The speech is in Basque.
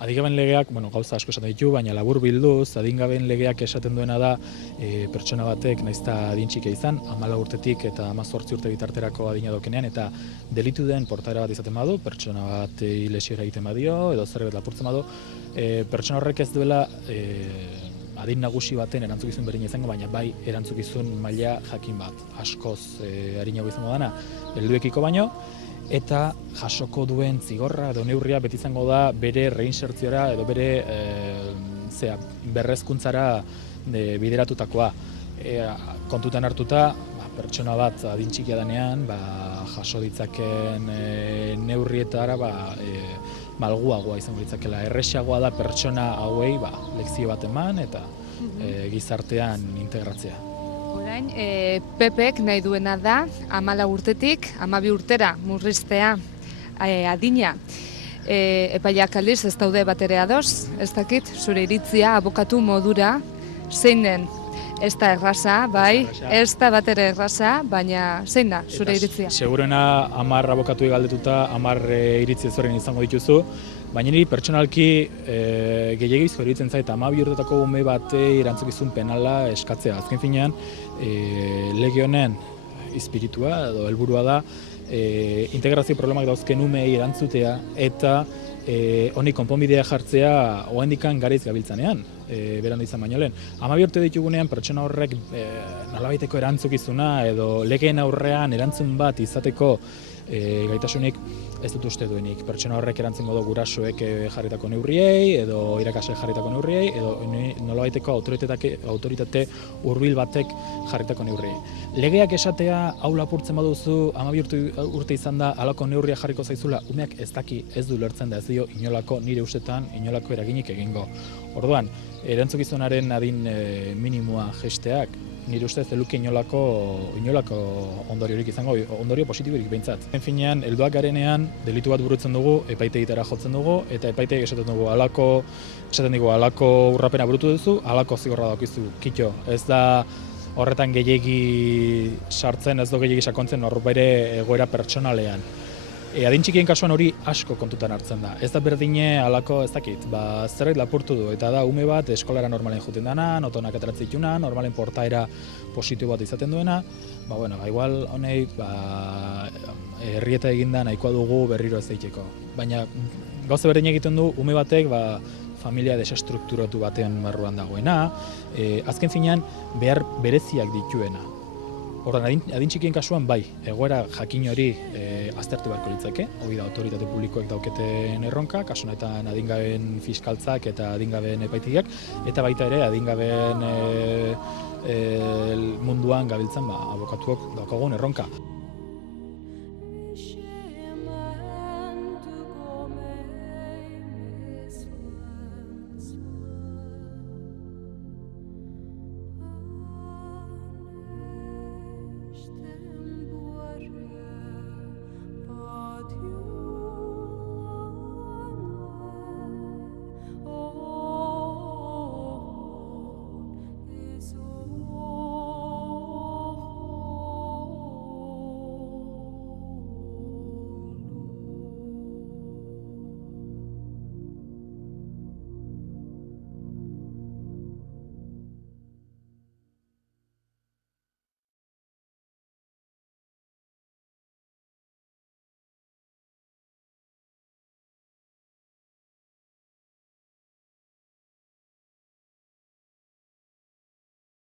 Adingabeen legeak, gauza asko esaten ditu, baina labur bilduz, adingabeen legeak esaten duena da pertsona batek, nahiz eta adin txikia izan, 14 urtetik eta 18 urte bitarterako adina daukenean, eta delitu den portaera bat izaten badu, pertsona bat lesiora egiten badio, edo zerbait lapurtzen badu, pertsona horrek ez duela adin nagusi baten erantzukizun berdina izango, baina bai erantzukizun maila jakin bat, askoz arinago izango dana, helduekiko baino, eta jasoko duen zigorra edo neurria beti izango da bere reinsertziora edo bere berrezkuntzara bideratutakoa. Kontutan hartuta, pertsona bat adin txikia denean, jaso ditzaken neurrietara malguagoa izango ditzakela. Erresagoa da pertsona hauei lekzio bat eman eta gizartean integratzea. Orain, PPek nahi duena da 14 urtetik 12 urtera murriztea adina. Epaileak aldiz ez daude batere ados, ez dakit, zure iritzia abokatu modura zein den. Ez da erraza, bai, ez da batere erraza, baina zein da zure iritzia? Segurena 10 abokatuei galdetuta 10 iritzi ezberdin izango dituzu, baina niri pertsonalki gehiegizko iruditzen zait 12 urtetako ume batei erantzukizun penala eskatzea. Azken finean, lege honen espiritua edo helburua da integrazio problemak dauzken umei erantzutea eta honi konponbidea jartzea oraindikan garaiz gabiltzanean, berandu izan baino lehen. 12 urte ditugunean pertsona horrek nolabaiteko erantzukizuna edo legeen aurrean erantzun bat izateko gaitasunik ez dut uste duenik. Pertsona horrek erantzungo du gurasoek jarritako neurriei edo irakasle jarritako neurriei edo nolabaiteko autoritate hurbil batek jarritako neurriei. Legeak esatea hau lapurtzen baduzu 12 urte izan da halako neurria jarriko zaizula, umeak ez daki, ez du lertzen da, ez dio inolako nire ustetan inolako eraginik egingo. Orduan, erantzukizunaren adin minimoa jesteak nire ustez eluke inolako ondoriorik izango, ondorio positiborik behintzat. Finean, helduak garenean, delitu bat burutzen dugu, epaitegitara jotzen dugu, eta epaitegi esaten dugu, halako urrapena burutu duzu, halako zigorra daukizu, kitxo. Ez da horretan gehiegi sartzen, ez do gehiegi sakontzen norbere egoera pertsonalean. Adin txikien kasuan hori asko kontutan hartzen da. Ez da berdine halako, ez dakit, zerbait lapurtu du, eta da ume bat eskolara normalen joten dana, notonak ateratzen dituna, normalen portaera positibo bat izaten duena, igual honei herrieta eginda nahikoa dugu berriro ez daiteko. Baina gauza berdin egiten du ume batek familia desestrukturatu batean barruan dagoena, azken finean behar bereziak dituena. Ordan, adin txikien kasuan bai, egoera jakin hori aztertu beharko litzake, hori da autoritate publikoek dauketen erronka, kasu honetan adingabeen fiskaltzak eta adingabeen epaitegiak, eta baita ere adingabeen munduan gabiltzen abokatuok daukagun erronka.